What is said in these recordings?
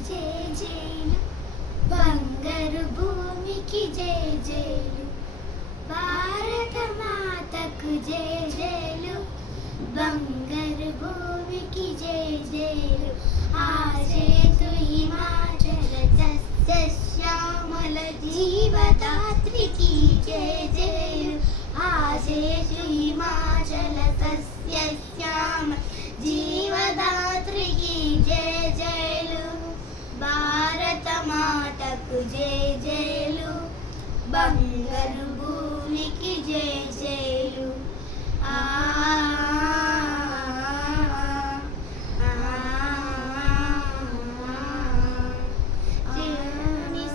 జయ జయలు బంగారు భూమికి జయ జయలు భారత మాతకు జయ జయలు బంగారు భూమికి జయ జయలు ఆసేతు హిమాచల సస్యశ్యామల జీవదాత్రికి జయ జయలు ఆసేతు హిమాచల సస్యశ్యామల జీవదాత్రికి జయ జయలు భారత మాతకు జయ జయలు బంగారు భూమికి జయ జయలు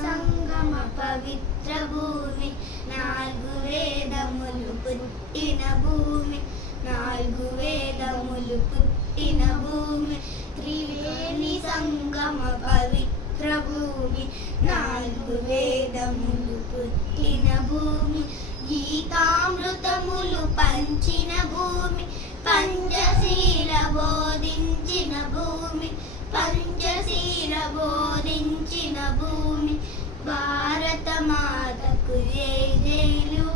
సంగమ పవిత్ర భూమి నాలుగు వేదములు పుట్టిన భూమి నాలుగు వేదములు పుట్టిన భూమి త్రివేణి సంగమ పవిత్ర భూమి నాలుగు వేదములు పుట్టిన భూమి గీతామృతములు పంచిన భూమి పంచశీల బోధించిన భూమి పంచశీల బోధించిన భూమి భారత మాతకు జయ జయలు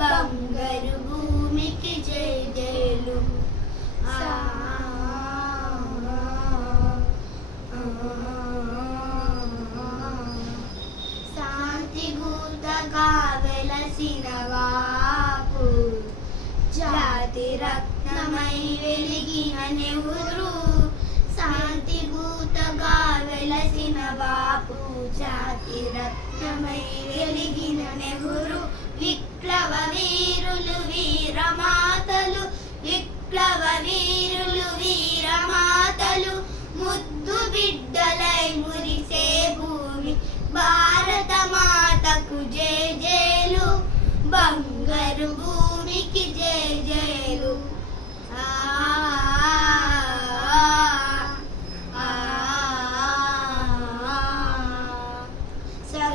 బంగారు భూమికి జయ జయలు శాంతిభూతగా వెలసిన వాపు జాతి రత్నమై వెలిగిన నెహ్రూ శాంతిభూతగా వెలసిన వాపు జాతి రత్నమై వెలిగిన నెహ్రూ విప్లవ వీరులు వీరమాతలు విప్లవ వీరులు వీరమాతలు ముద్దు బిడ్డలై మురిసే భూమి భారత మాతకు జయ జయలు బంగారు భూమికి జయ జయలు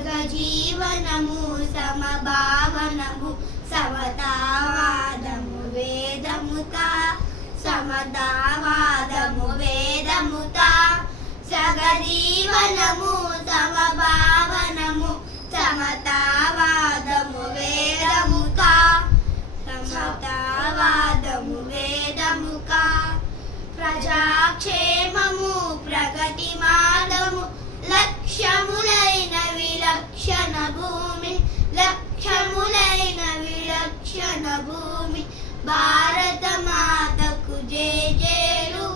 సగజీవనము సమభావనము సమతావాదము వేదముతా సమతావాదము వేదముతా సగజీవనము సమభావనము సమతావాదము వేదముకా సమతావాదము వేదముకా ప్రజాక్షేమము ప్రగతి మార్గము లక్ష్యములైన విలక్షణ భూమి లక్ష్యములైన విలక్షణ భూమి భారత మాతకు జయ జయలు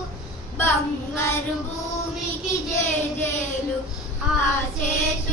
బంగారు భూమికి జయ జయలు ఆశేష